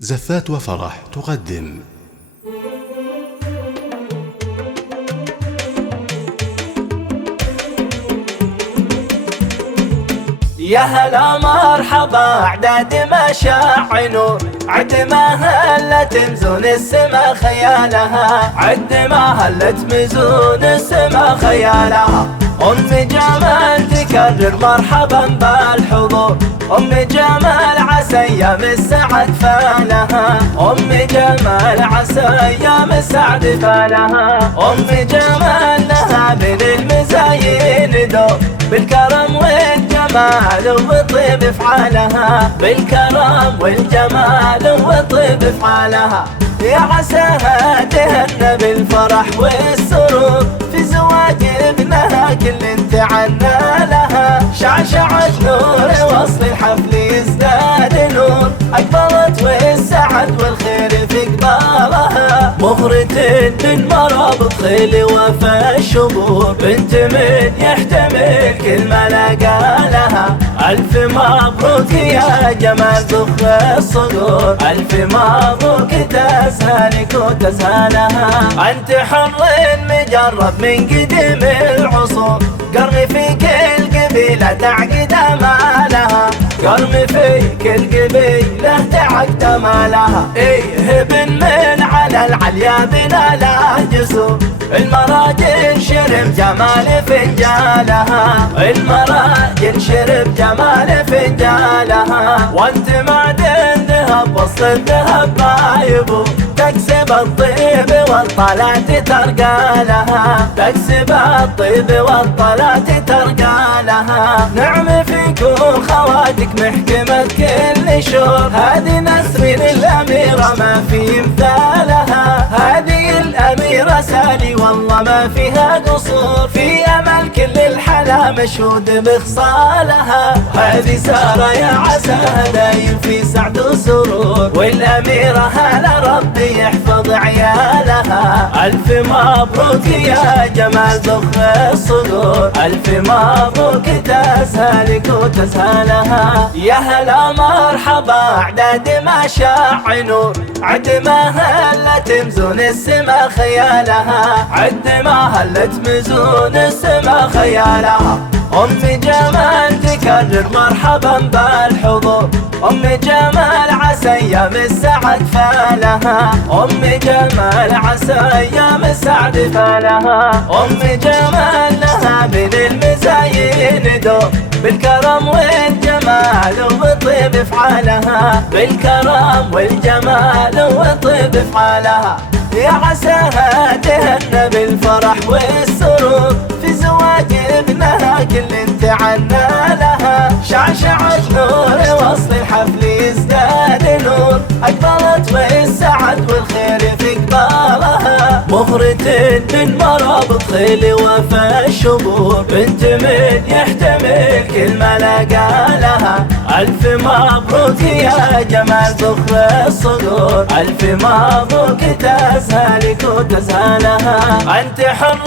زفات وفرح تقدم. يا هلا مرحبا اعداد مشاع نور، عد ما هلت مزون السما خيالها، عد ما هلت مزون السما خيالها. أم جمال تكرر مرحبا بالحضور، أم جمال عسى أيام السعد فالها، أم جمال عسى أيام السعد فالها. أم جمال لها من المزايين دور، بالكرم والجمال والطيب افعالها، بالكرم والجمال والطيب افعالها. يا عساها تهنى بالفرح والسرور، في زواج ابنها كل تعنى لها، شعشعت نور وصل الحفل يزداد نور، أقبلت والسعد والخير في قبالها. مهرة من مرابط خيل وفا الشبور، بنت من يحتمل كل ما لقى لها. ألف مبروك يا جمال ذخ الصقور، ألف مبروك تسهلك وتسهلها. أنت حر مجرب من قديم العصور، قرن في كل قبيلة تعقد مالها، قرن في كل قبيلة تعقد مالها. إيه ابن من على العليا بنا له جسور، المراجل شرب جمال فنجالها، المراجل شرب جمال فنجالها. وانت معدن ذهب وسط الذهب ما يبو، تكسب الطيب والطلات ترقى لها، تكسب الطيب والطلات ترقى لها. نعم فيكم خواتك محكمة كل شور، هذه نسرين الأميرة ما في مثالها، هذه الأميرة سالي والله ما فيها قصور، في أمل كل الحلا مشهود بخصالها. هذه سارة يا عساها دايم في سعد وسرور، والأميرة هلا ربي يحفظ عيالها. ألف مبروك يا جمال ذخ الصقور، ألف مبروك تسهلك وتسهلها. يا هلا مرحبا اعداد مشاع نور، عد ما هلت مزون السما خيالها، عد ما هلت مزون السما خيالها. أم جمال تكرر مرحبا بالحضور، أم جمال عسى أيام السعد فالها، أم جمال عسى أيام السعد فالها. أم جمال لها من المزايين دور، بالكرم والجمال والطيب افعالها، بالكرم والجمال والطيب افعالها. يا عساها تهنى بالفرح والسرور، في زواج ابنها كل تعنى لها، شعشعت نور وصل الحفل يزداد نور، أقبلت والسعد والخير في قبالها. مهرة من مرابط خيل وفا الشبور، بنت من يحتمل كل ما لقى لها. ألف مبروك يا جمال ذخ الصقور، ألف مبروك تسهلك وتسهلها. أنت حر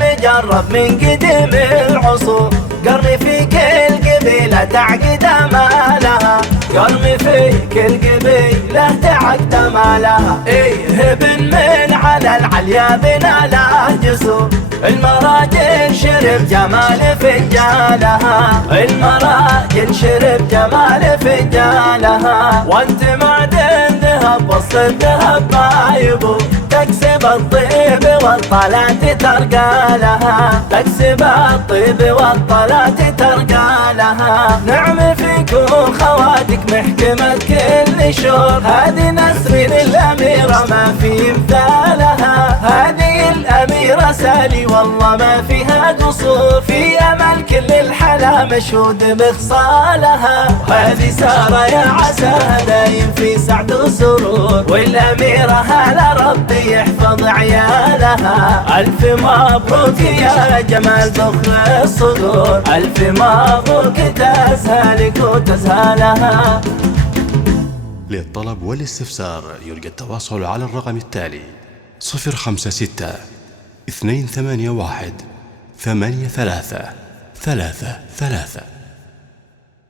مجرب من قديم العصور، قرن في كل قبيلة تعقد مالها، قرن في كل قبيلة تعقد مالها. إيه ابن من على العليا بنا له جسور، المراجل شرب جمال فنجالها، المراجل شرب جمال فنجالها. وانت معدن ذهب وسط الذهب ما يبو، تكسب الطيب والطلات ترقى لها، تكسب الطيب والطلات ترقى لها. نعم فيكم خواتك محكمة كل شور، هذه نسرين الأميرة ما في مثالها، هذه الأميرة سالي والله ما فيها قصور، في أمل كل الحلا مشهود بخصالها. وهذه سارة يا عساها دايم في سعد وسرور، والأميرة هلا ربي يحفظ عيالها. ألف مبروك يا جمال ذخ الصقور، ألف مبروك تسهلك وتسهلها. للطلب والاستفسار يرجى التواصل على الرقم التالي: 056 281 83 33.